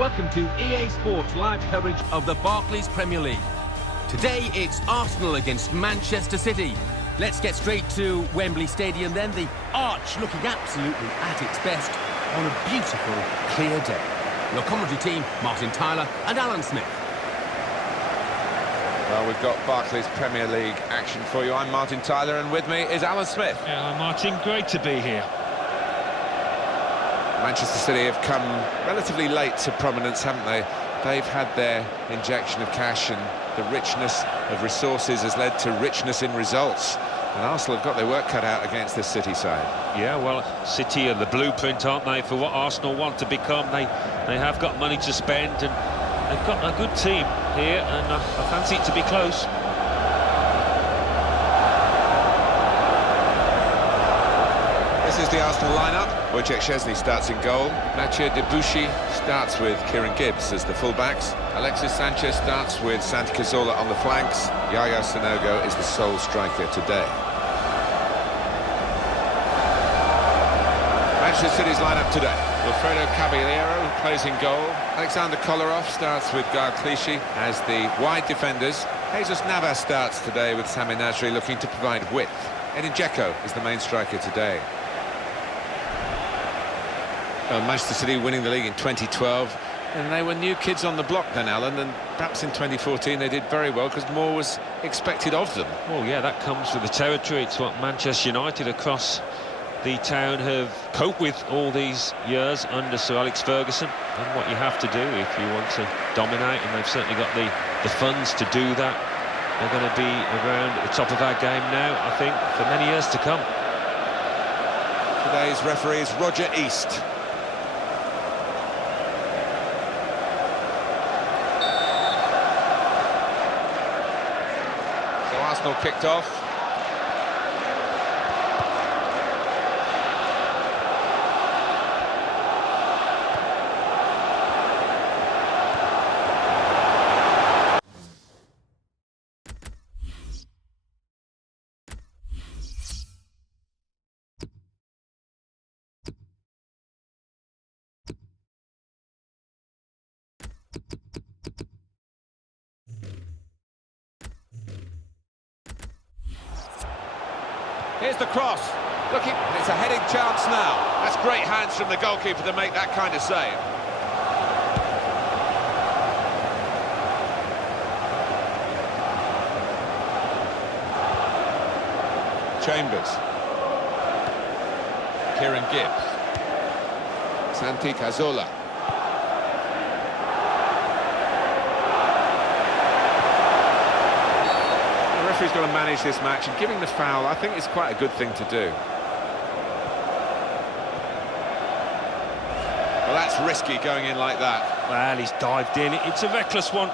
Welcome to EA Sports live coverage of the Barclays Premier League. Today it's Arsenal against Manchester City. Let's get straight to Wembley Stadium then, the arch looking absolutely at its best on a beautiful, clear day. Your commentary team, Martin Tyler and Alan Smith. Well, we've got Barclays Premier League action for you. I'm Martin Tyler and with me is Alan Smith. Yeah, hi Martin, great to be here. Manchester City have come relatively late to prominence, haven't they? They've had their injection of cash and the richness of resources has led to richness in results. And Arsenal have got their work cut out against this City side. Yeah, well, City are the blueprint, aren't they, for what Arsenal want to become. They have got money to spend and they've got a good team here, and I fancy it to be close. This is the Arsenal lineup. Wojciech Szczesny starts in goal. Mathieu Debuchy starts with Kieran Gibbs as the fullbacks. Alexis Sanchez starts with Santi Cazorla on the flanks. Yaya Sanogo is the sole striker today. Manchester City's lineup today. Willy Caballero plays in goal. Aleksandar Kolarov starts with Gael Clichy as the wide defenders. Jesus Navas starts today with Samir Nasri looking to provide width. Eden Dzeko is the main striker today. Well, Manchester City winning the league in 2012, and they were new kids on the block then, Alan, and perhaps in 2014 they did very well because more was expected of them. Well, yeah, that comes with the territory. It's what Manchester United across the town have coped with all these years under Sir Alex Ferguson, and what you have to do if you want to dominate, and they've certainly got the funds to do that. They're going to be around at the top of our game now, I think, for many years to come. Today's referee is Roger East. Arsenal kicked off. Here's the cross. Looking, it's a heading chance now. That's great hands from the goalkeeper to make that kind of save. Chambers. Kieran Gibbs. Santi Cazorla. He's got to manage this match, and giving the foul I think is quite a good thing to do. Well, that's risky going in like that. Well, he's dived in. It's a reckless one.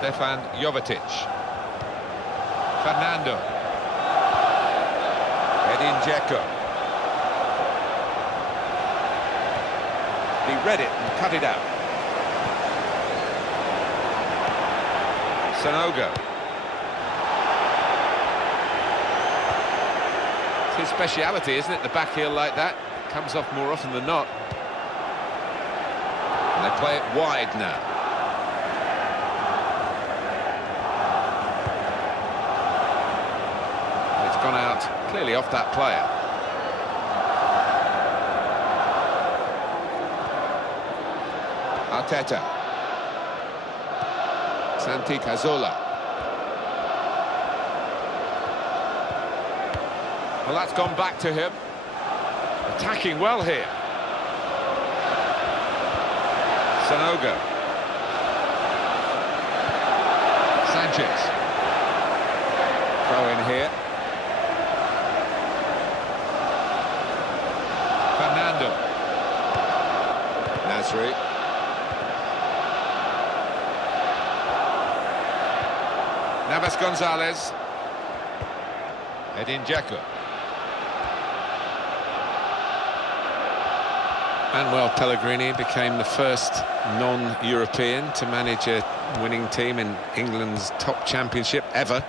Stevan Jovetic. Fernando. Eden Dzeko. He read it and cut it out. Sanogo. It's his speciality, isn't it? The back heel like that. Comes off more often than not. And they play it wide now. Gone out clearly off that player. Arteta. Santi Cazorla. Well, that's gone back to him. Attacking well here. Sanogo. Sanchez. Throw in here. Nasri. Navas Gonzalez. Eden Dzeko. Manuel Pellegrini became the first non-European to manage a winning team in England's top championship ever.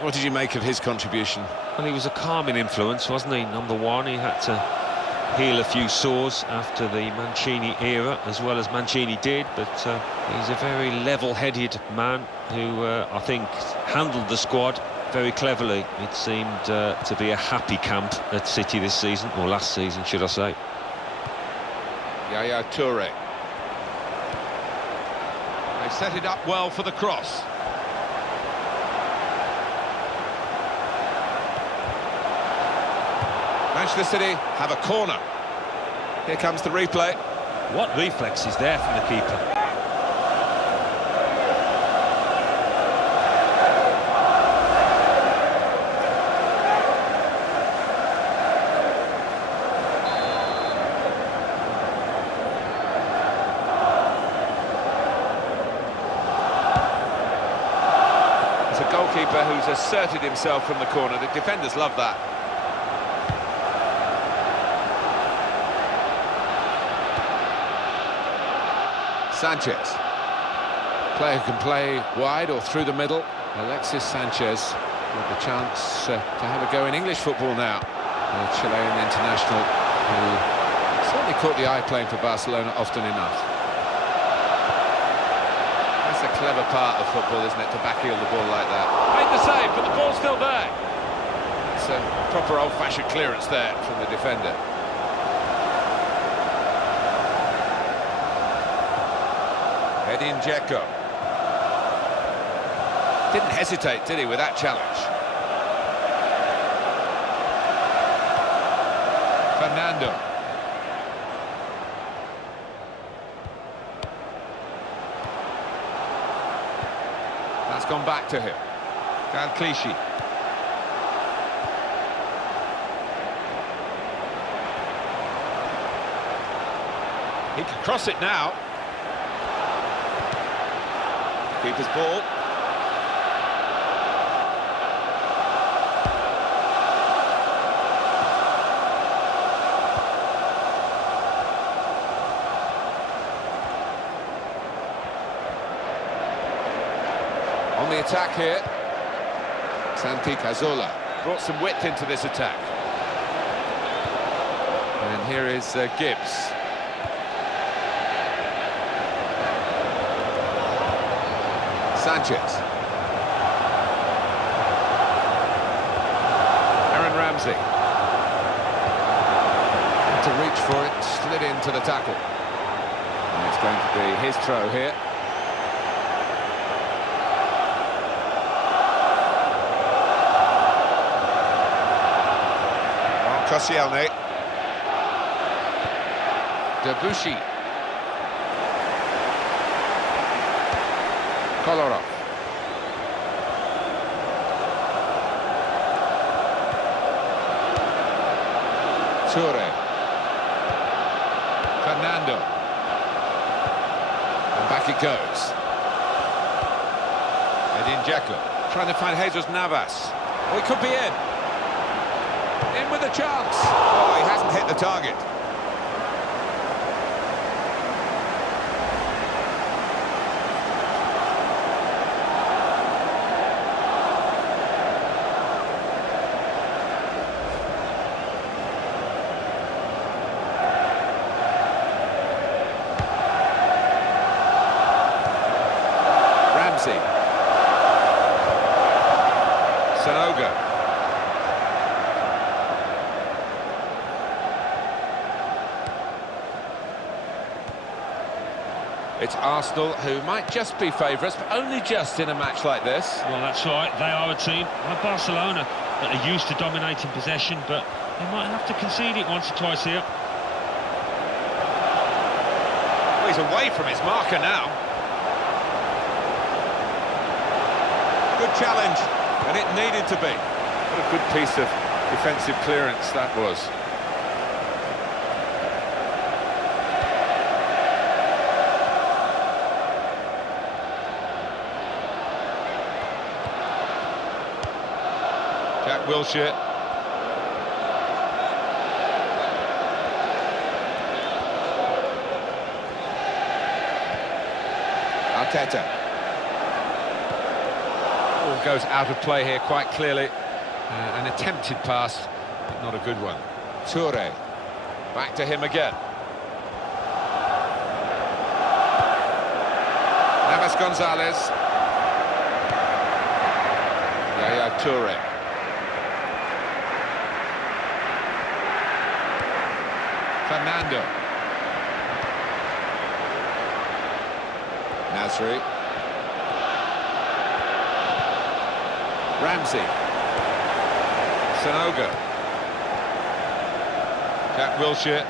What did you make of his contribution? Well, he was a calming influence, wasn't he? Number one, he had to heal a few sores after the Mancini era, as well as Mancini did, but he's a very level-headed man who I think handled the squad very cleverly. It seemed to be a happy camp at City this season, or last season, should I say. Yaya Toure. They set it up well for the cross. Manchester City have a corner. Here comes the replay. What reflex is there from the keeper? It's a goalkeeper who's asserted himself from the corner. The defenders love that. Sanchez, player who can play wide or through the middle. Alexis Sanchez with the chance to have a go in English football now. The Chilean international who certainly caught the eye playing for Barcelona often enough. That's a clever part of football, isn't it, to backheel the ball like that. Made the save, but the ball's still there. It's a proper old-fashioned clearance there from the defender. Eden Dzeko. Didn't hesitate, did he, with that challenge? Fernando. That's gone back to him. Gael Clichy. He can cross it now. Keeper's ball. On the attack here, Santi Cazorla brought some width into this attack. And here is Gibbs. Sanchez. Aaron Ramsey. Had to reach for it, slid into the tackle. And it's going to be his throw here. Laurent Koscielny. Debuchy. Kolarov. Toure. Fernando. And back it goes. Eden Dzeko trying to find Jesus Navas. Oh, he could be in. In with a chance. Oh, he hasn't hit the target. Sanogo. It's Arsenal who might just be favourites, but only just in a match like this. Well, that's right, they are a team like Barcelona that are used to dominating possession, but they might have to concede it once or twice here. Well, he's away from his marker now. Good challenge, and it needed to be. What a good piece of defensive clearance that was. Wilshere. Arteta. Ball goes out of play here quite clearly. An attempted pass, but not a good one. Toure. Back to him again. Navas Gonzalez. Yaya Toure. Fernando. Nasri. Ramsey. Sanogo. Jack Wilshere.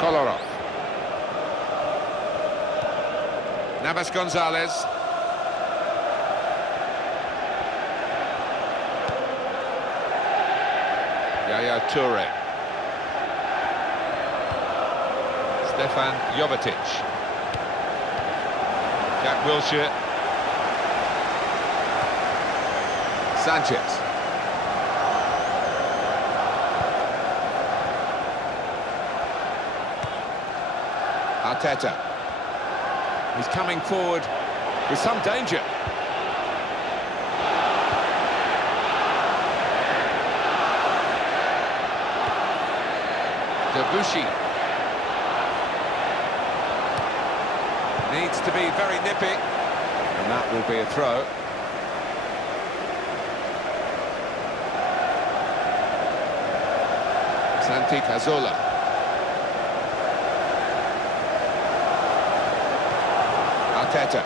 Kolarov. Navas Gonzalez. Yaya Toure. Stevan Jovetic. Jack Wilshere. Sanchez. Arteta. He's coming forward with some danger. Debuchy. Needs to be very nippy, and that will be a throw. Santi Cazorla. Arteta.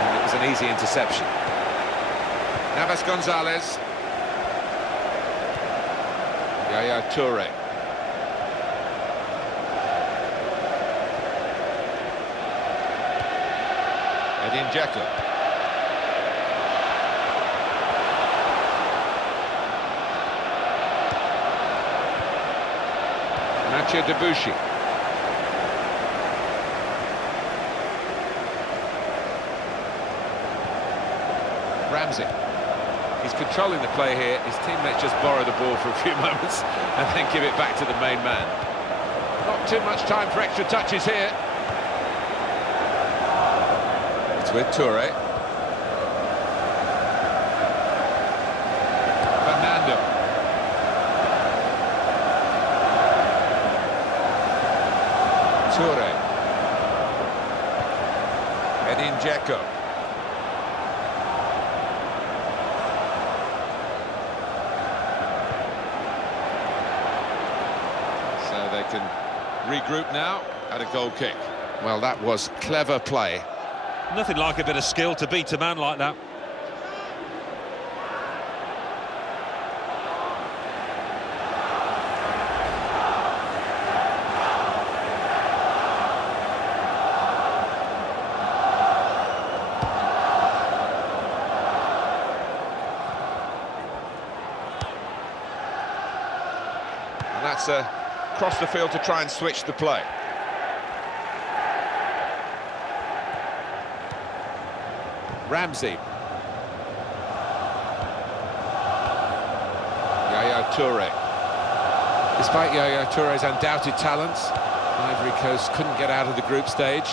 And it was an easy interception. Navas Gonzalez. Yaya Toure. Eden Dzeko. Mathieu Debuchy. Ramsey. He's controlling the play here. His teammates just borrow the ball for a few moments and then give it back to the main man. Not too much time for extra touches here. It's with Toure. Fernando. Toure. Eden Dzeko. So they can regroup now at a goal kick. Well, that was clever play. Nothing like a bit of skill to beat a man like that. And that's across the field to try and switch the play. Ramsey. Yaya Toure. Despite Yaya Toure's undoubted talents, Ivory Coast couldn't get out of the group stage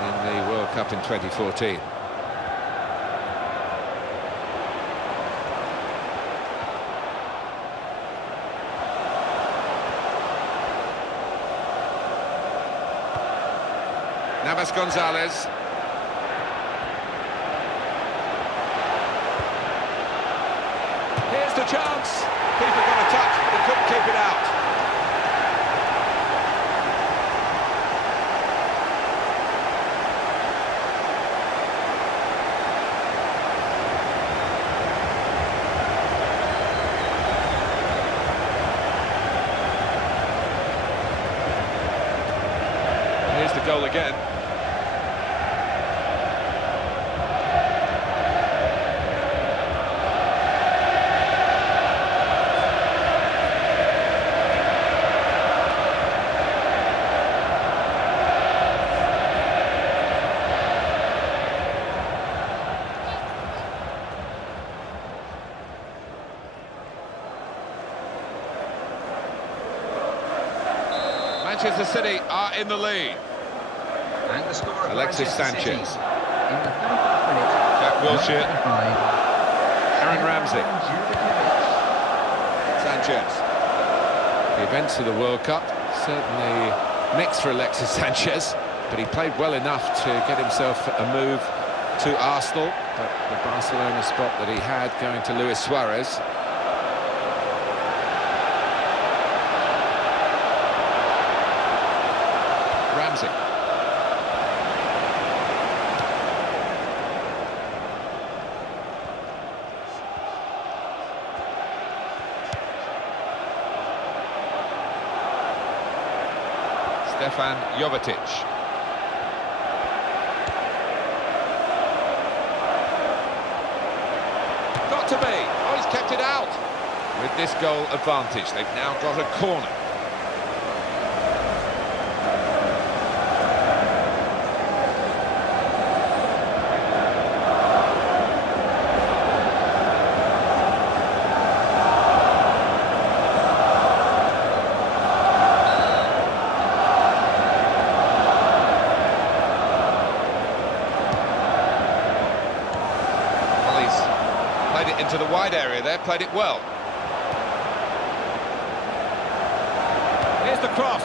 in the World Cup in 2014. Navas Gonzalez. Here's the chance. Keeper got a touch, but they couldn't keep it out. again. Manchester City are in the lead. And the score of Alexis Sanchez. City. In the 35th minute, Jack Wilshere. Aaron Ramsey. Sanchez. The events of the World Cup certainly mixed for Alexis Sanchez, but he played well enough to get himself a move to Arsenal. But the Barcelona spot that he had going to Luis Suarez. Ramsey. Stevan Jovetic. Got to be. Oh, he's kept it out. With this goal advantage, they've now got a corner. Into the wide area there, played it well. Here's the cross.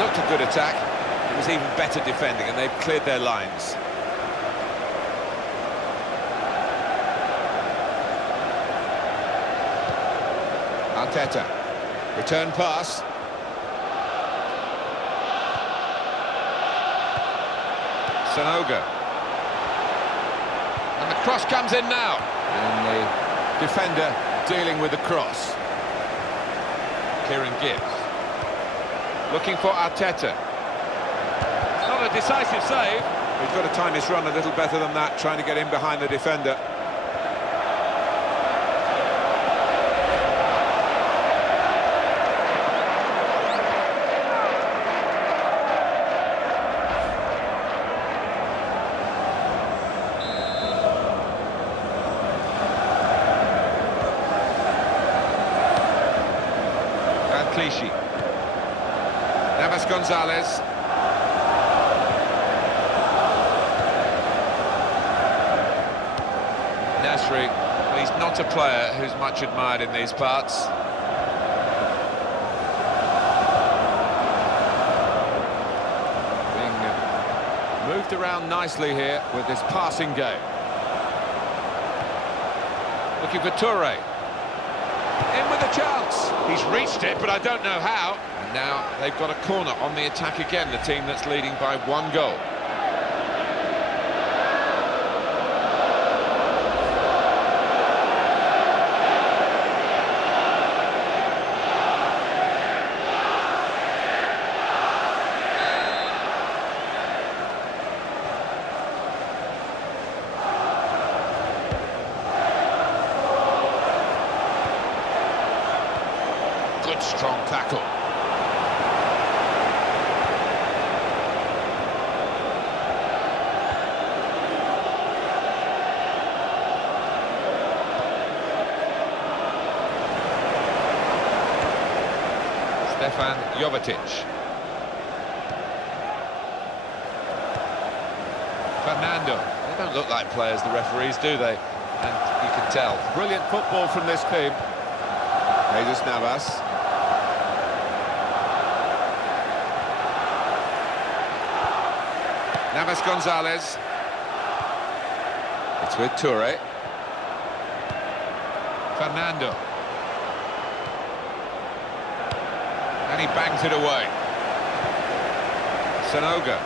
Looked a good attack. It was even better defending, and they've cleared their lines. Arteta. Return pass. Sanogo. And the cross comes in now. And the defender dealing with the cross. Kieran Gibbs. Looking for Arteta. It's not a decisive save. He's got to time his run a little better than that, trying to get in behind the defender. Clichy. Navas Gonzalez. Nasri, well, he's not a player who's much admired in these parts. Being moved around nicely here with this passing game. Looking for Toure. In with a chance. He's reached it, but I don't know how. And now they've got a corner on the attack again, the team that's leading by 1 goal. Good strong tackle. Stevan Jovetic. Fernando. They don't look like players, the referees, do they? And you can tell. Brilliant football from this team. Jesus Navas. Navas Gonzalez. It's with Toure. Fernando. And he bangs it away. Sanogo.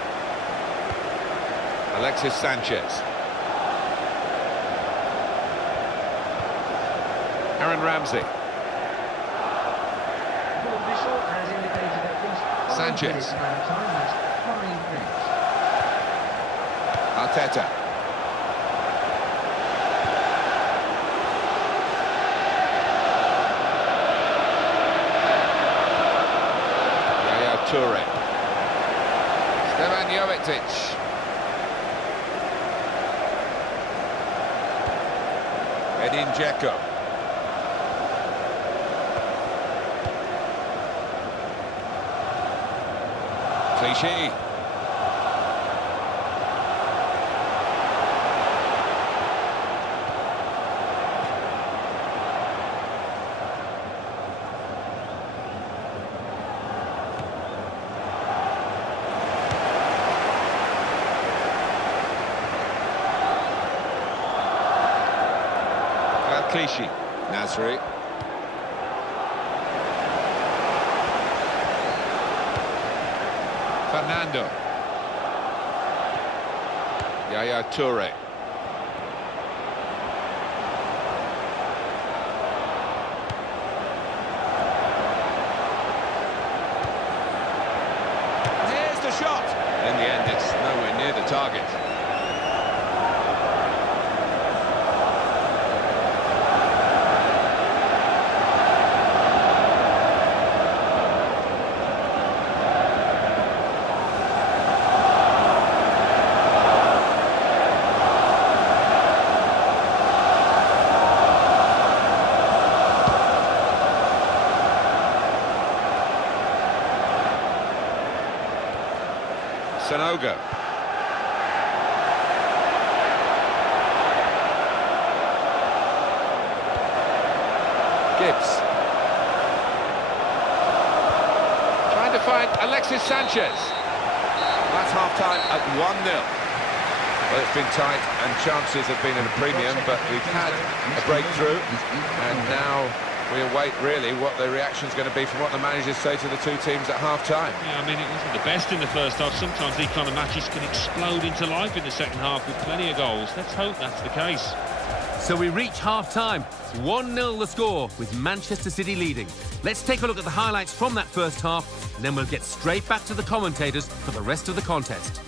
Alexis Sanchez. Aaron Ramsey. Sanchez. 5 minutes. Arteta. Yaya Toure. Stevan Jovetic. Eden Dzeko. Clichy. Gael Clichy. Nasri. Fernando. Yaya Toure. Here's the shot. In the end, it's nowhere near the target. Sanogo. Gibbs. Trying to find Alexis Sanchez. That's half-time at 1-0. Well, it's been tight and chances have been at a premium, but we've had a breakthrough, and now we await really what the reaction's going to be from what the managers say to the two teams at half-time. Yeah, I mean, it wasn't the best in the first half. Sometimes these kind of matches can explode into life in the second half with plenty of goals. Let's hope that's the case. So we reach half-time. 1-0 the score, with Manchester City leading. Let's take a look at the highlights from that first half, and then we'll get straight back to the commentators for the rest of the contest.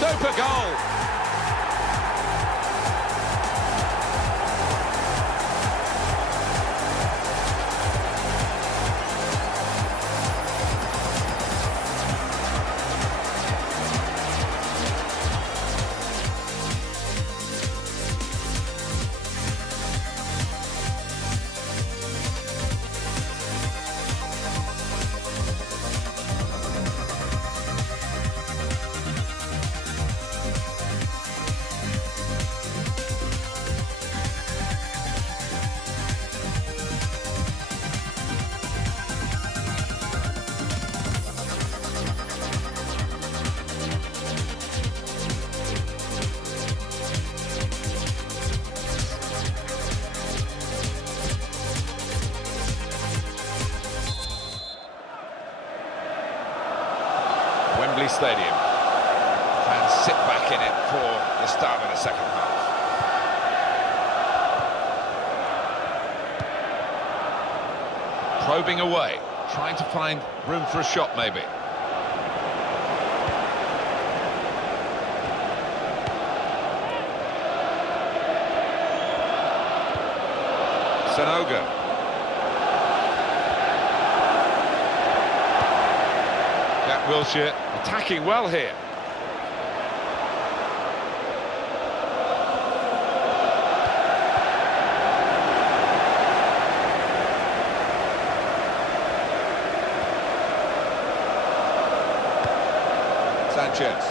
Super goal! Wembley Stadium. Fans sit back in it for the start of the second half. Probing away, trying to find room for a shot maybe. Sanogo. Jack Wilshere attacking well here. Sanchez.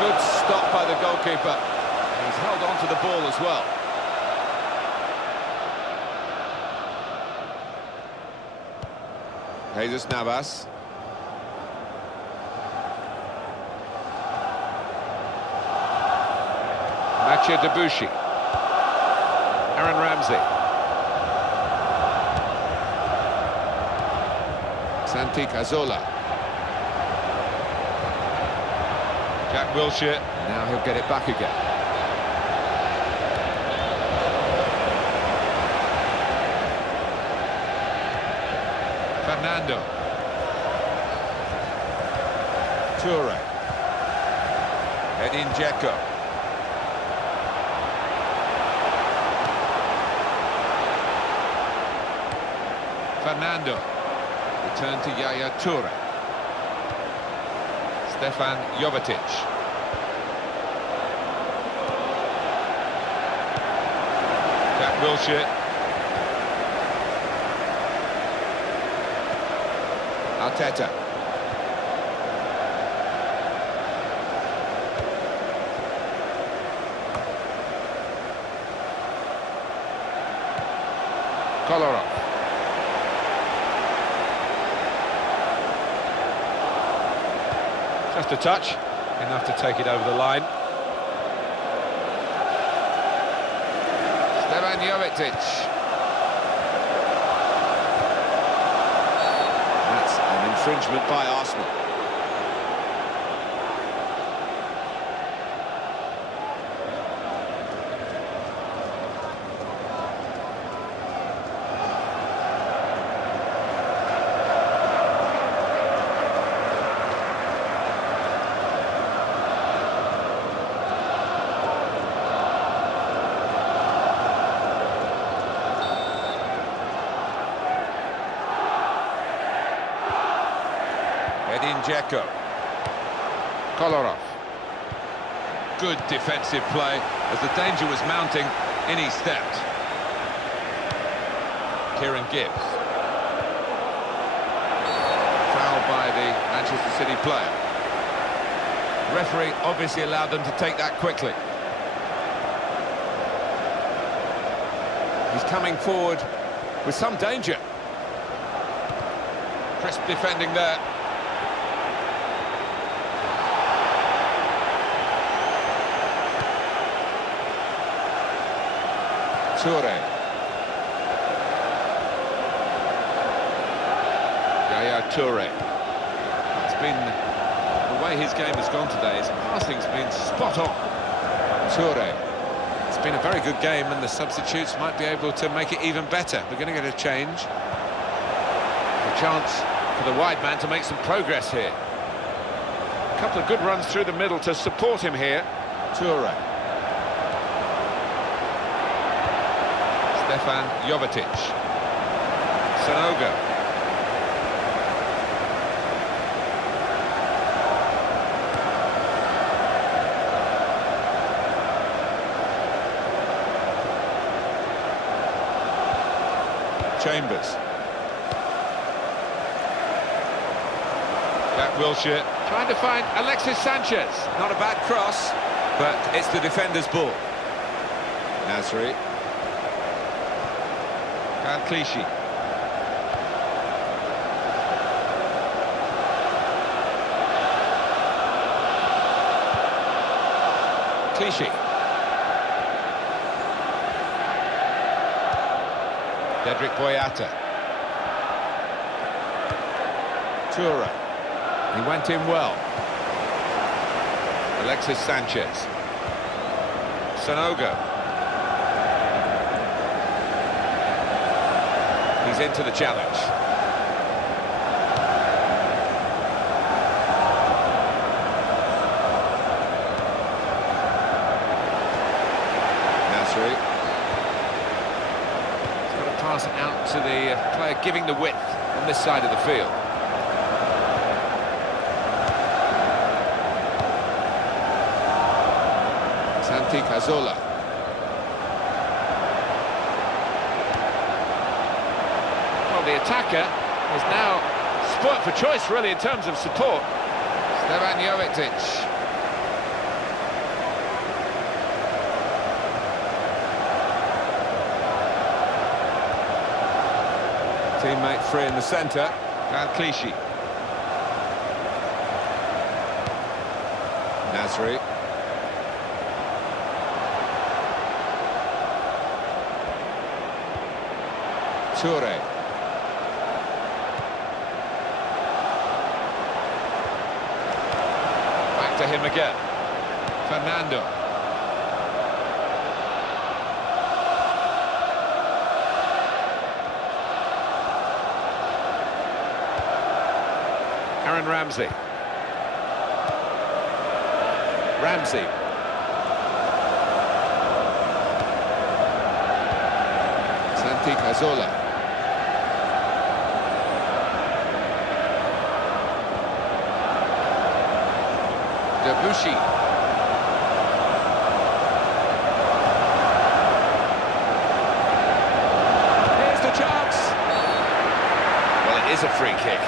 Good stop by the goalkeeper. He's held on to the ball as well. Jesus Navas. Mathieu Debuchy. Aaron Ramsey. Santi Cazorla. Jack Wilshere. Now he'll get it back again. Fernando. Toure. Eden Dzeko. Fernando. Return to Yaya Toure. Stevan Jovetic. Jack Wilshere. Arteta. Kolarov. Just a touch, enough to take it over the line. Stevan Jovetic. That's an infringement by Arsenal. Eden Dzeko. Kolarov. Good defensive play. As the danger was mounting, in he stepped. Kieran Gibbs. Foul by the Manchester City player. The referee obviously allowed them to take that quickly. He's coming forward with some danger. Crisp defending there. Toure. Yaya Toure. It's been the way his game has gone today. His passing's been spot on. Toure. It's been a very good game, and the substitutes might be able to make it even better. We're going to get a change. A chance for the wide man to make some progress here. A couple of good runs through the middle to support him here. Toure. Stevan Jovetic. Sanogo. Chambers. Jack Wilshere trying to find Alexis Sanchez. Not a bad cross, but it's the defender's ball. Nasri. Gael Clichy. Clichy. Dedryck Boyata. Toure. He went in well. Alexis Sanchez. Sanogo. He's into the challenge. pass out to the player giving the width on this side of the field. Santi Cazorla. Well, the attacker is now spoilt for choice, really, in terms of support. Stevan Jovetic. Teammate free in the centre. Gael Clichy. Nasri. Toure. Back to him again. Fernando. Aaron Ramsey. Ramsey. Santi Cazorla. Debuchy. Here's the chance. Well, it is a free kick.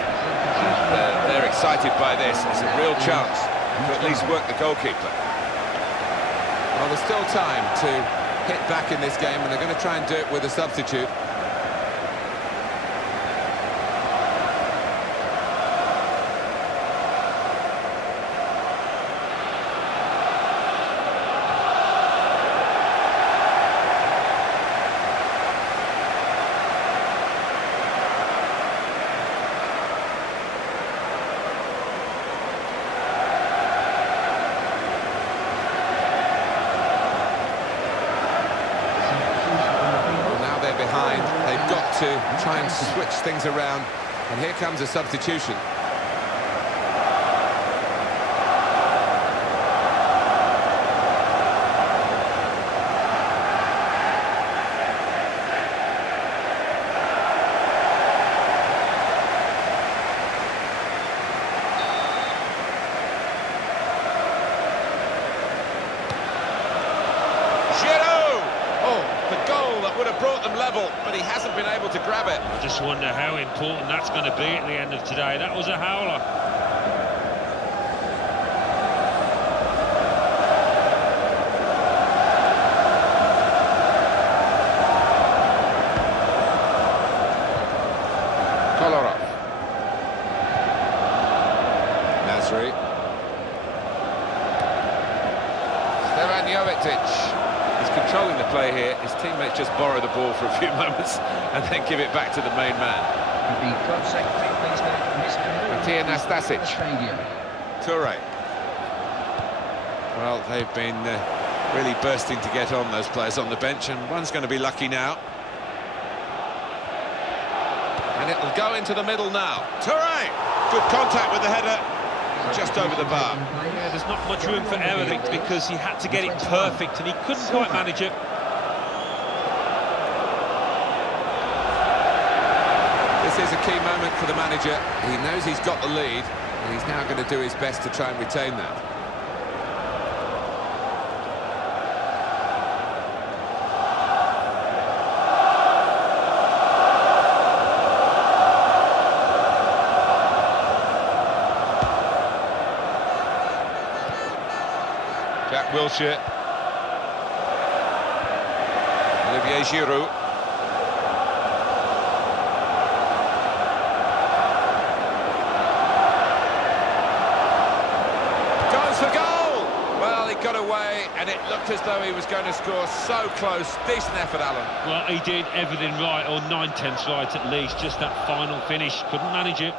They're excited by this. It's a real chance to at least work the goalkeeper. Well, there's still time to hit back in this game, and they're going to try and do it with a substitute. To try and switch things around, and here comes a substitution. Brought them level, but he hasn't been able to grab it. I just wonder how important that's going to be at the end of today. That was a howler. Kolarov. Nasri. Stevan Jovetic. Controlling the play here. His teammates just borrow the ball for a few moments and then give it back to the main man. The club secretary, please note Mr. Matija Nastasic. Toure. Well, they've been really bursting to get on, those players on the bench, and one's going to be lucky now. And it'll go into the middle now. Toure! Good contact with the header. Just over the bar. Yeah, there's not much room for error because he had to get it perfect and he couldn't quite manage it. This is a key moment for the manager. He knows he's got the lead, and he's now going to do his best to try and retain that. Jack Wilshere. Olivier Giroud. Goes for goal! Well, he got away, and it looked as though he was going to score. So close. Decent effort, Alan. Well, he did everything right, or 9/10 right at least. Just that final finish. Couldn't manage it.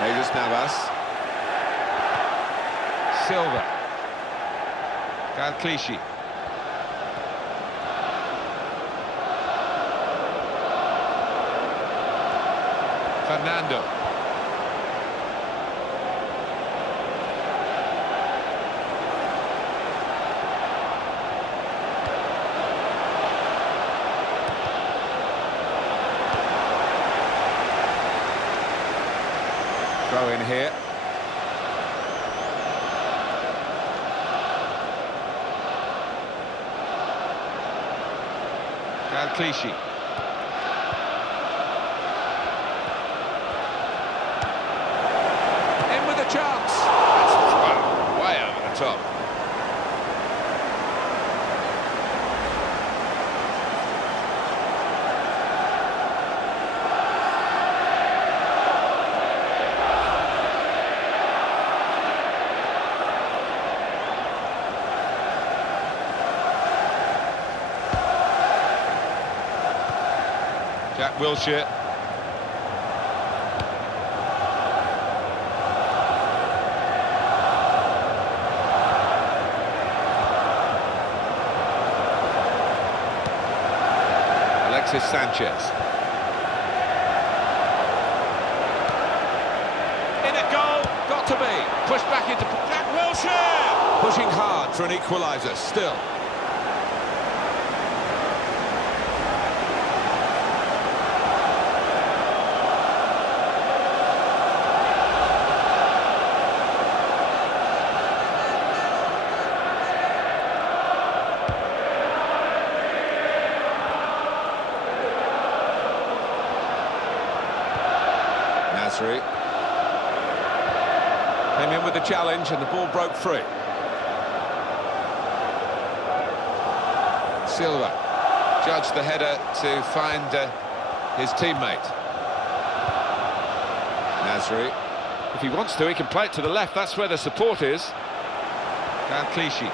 Jesus Navas. Silva. Gael Clichy. Fernando. throw in here. Gael Clichy. In with a chance. That's way over the top. Jack Wilshere. Alexis Sanchez. In at goal, got to be. Pushed back into Jack Wilshere. Pushing hard for an equaliser still. Nasri came in with the challenge and the ball broke free. Silva judged the header to find his teammate. Nasri, if he wants to, he can play it to the left. That's where the support is. Gael Clichy.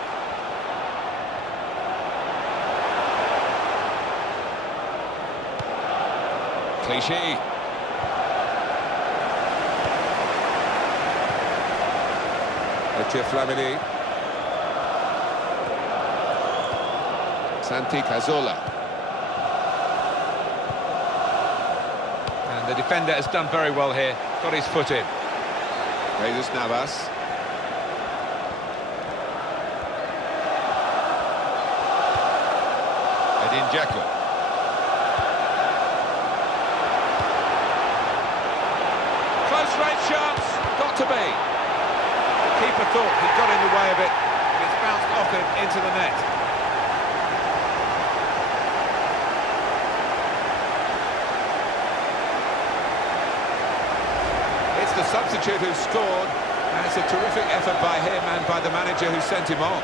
Clichy. Mathieu Flamini. Santi Cazorla. And the defender has done very well here. Got his foot in. Jesus Navas. Eden Dzeko. Close range chance. Got to be. Keeper thought he got in the way of it. It's bounced off him into the net. It's the substitute who scored, and it's a terrific effort by him and by the manager who sent him on.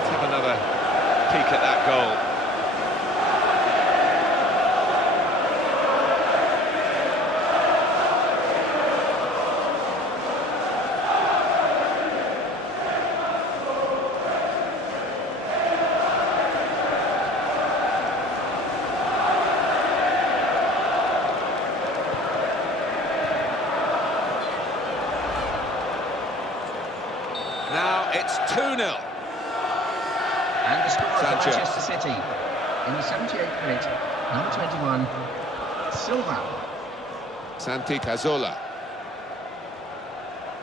Let's have another peek at that goal. Now it's 2-0. And the score for Sanchez. Manchester City. In the 78th minute, number 21, Silva. Santi Cazorla.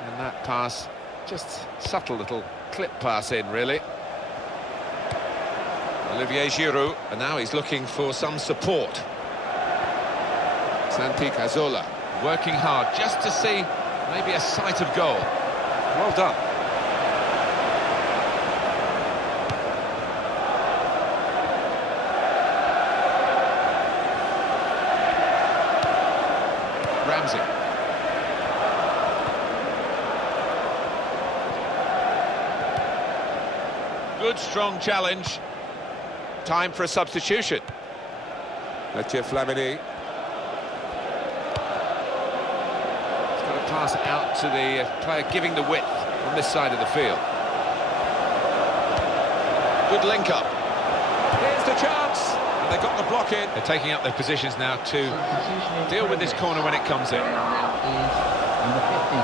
And that pass, just subtle little clip pass in, really. Olivier Giroud, and now he's looking for some support. Santi Cazorla, working hard just to see maybe a sight of goal. Well done. Ramsey. Good, strong challenge. Time for a substitution. Mathieu Flamini. He's got to pass it out to the player giving the width on this side of the field. Good link up. Here's the chance. And they got the block in. They're taking up their positions now to deal with this corner when it comes in. Now is number 15.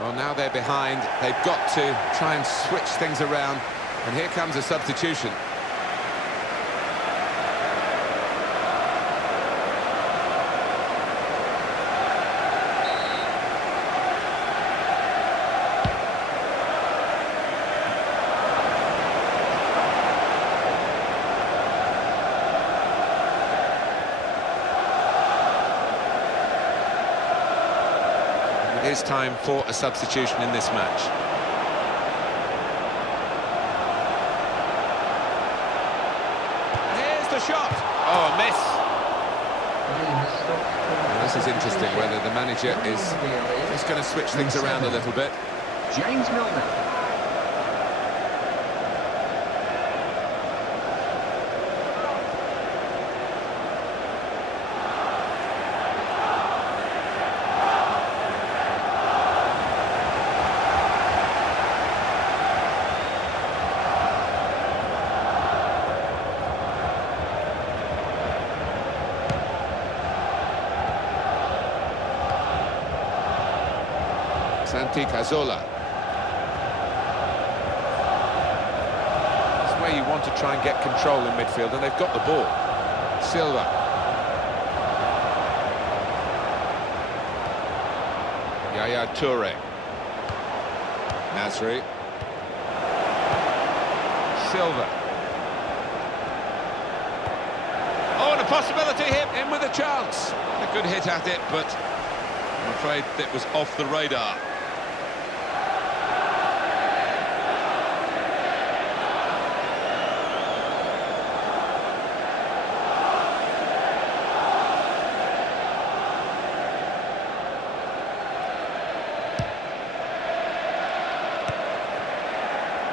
Well, now they're behind. They've got to try and switch things around. And here comes a substitution. It is time for a substitution in this match. Here's the shot. Oh, a miss. Well, this is interesting, whether the manager is just going to switch things around a little bit. James Milner. Santi Cazorla. It's where you want to try and get control in midfield, and they've got the ball. Silva. Yaya Toure. Nasri. Silva. Oh, and a possibility here. In with a chance. A good hit at it, but I'm afraid it was off the radar.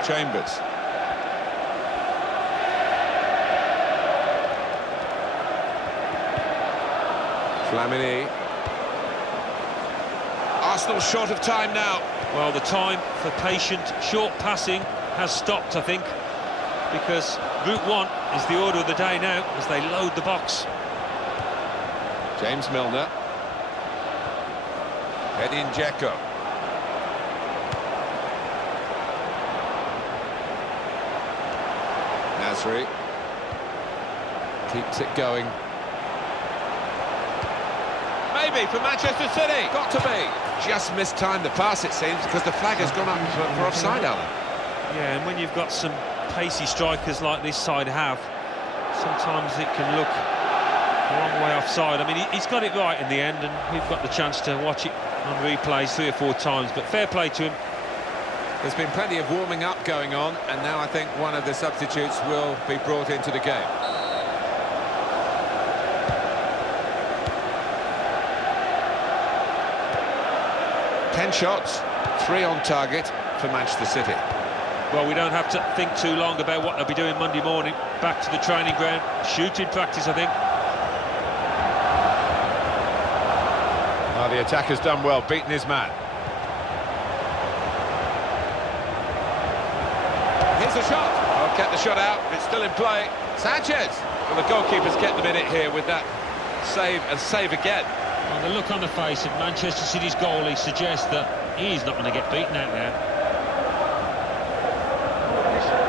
Chambers. Flamini. Arsenal short of time now. Well, the time for patient, short passing has stopped, I think, because Route 1 is the order of the day now as they load the box. James Milner. Eden Dzeko. Nasri. Keeps it going. Maybe for Manchester City. Got to be. Just mistimed the pass, it seems, because the flag has gone up for offside, Alan. Yeah, and when you've got some pacey strikers like this side have, sometimes it can look a long way offside. I mean, he's got it right in the end, and we've got the chance to watch it on replays 3 or 4 times, but fair play to him. There's been plenty of warming up going on, and now I think one of the substitutes will be brought into the game. Ten shots, 3 on target for Manchester City. Well, we don't have to think too long about what they'll be doing Monday morning. Back to the training ground, shooting practice, I think. Oh, the attacker's done well, beaten his man. Here's the shot. Oh, get the shot out, it's still in play. Sanchez! Well, the goalkeeper's kept them in it here with that save and save again. Well, the look on the face of Manchester City's goalie suggests that he's not going to get beaten out there.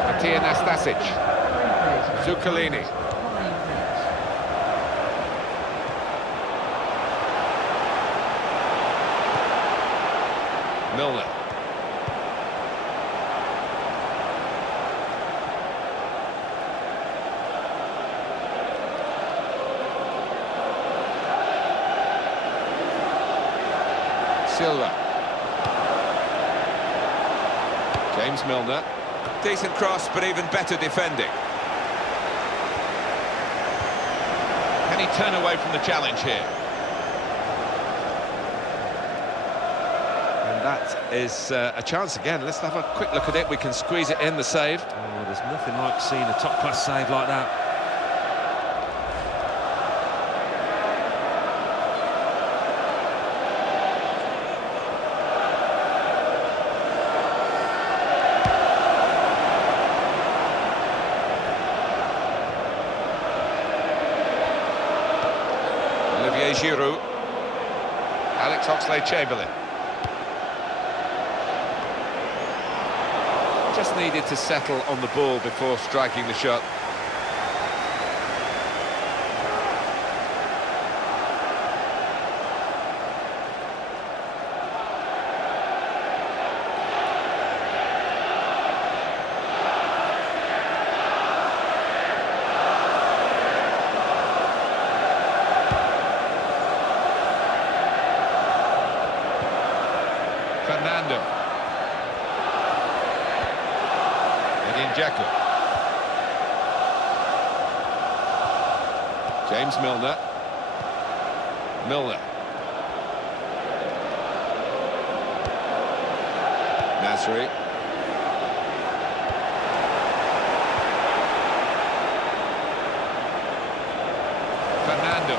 Matija Nastasic. Zuccolini. Milner. Silva. James Milner. Decent cross, but even better defending. Can he turn away from the challenge here? And that is a chance again. Let's have a quick look at it. We can squeeze it in, the save. Oh, there's nothing like seeing a top-class save like that. Olivier Giroud. Alex Oxlade-Chamberlain. Just needed to settle on the ball before striking the shot. Fernando. Eden Dzeko. James Milner. Nasri. Fernando.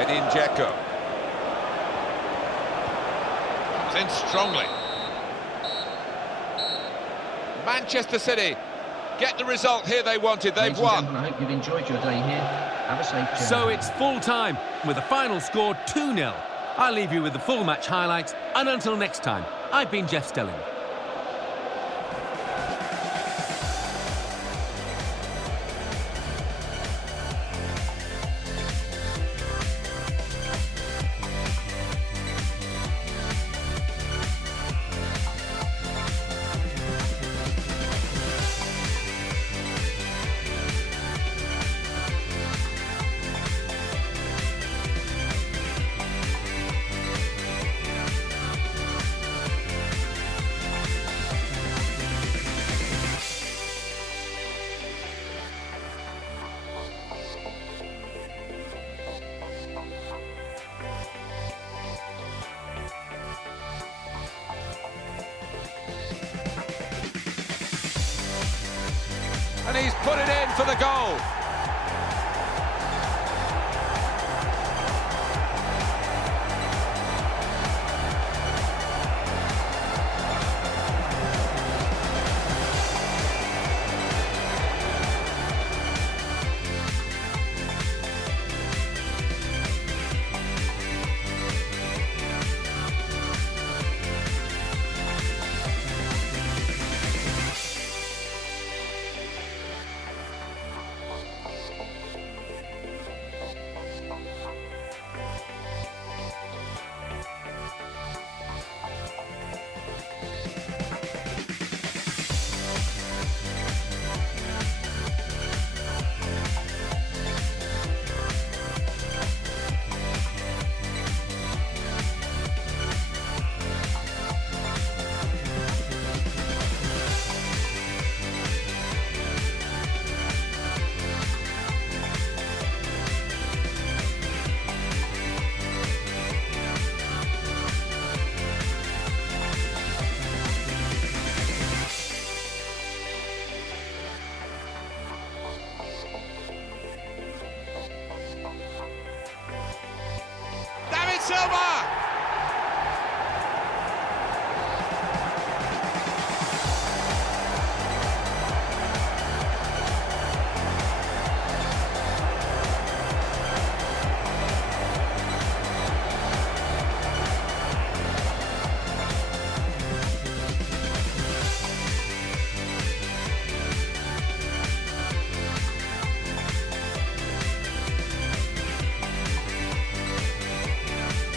Eden Dzeko. Comes in strongly. Manchester City get the result here they wanted. They've won. I hope you've enjoyed your day here. Have a safe journey. So it's full time with the final score 2-0. I'll leave you with the full match highlights, and until next time, I've been Jeff Stelling. And he's put it in for the goal.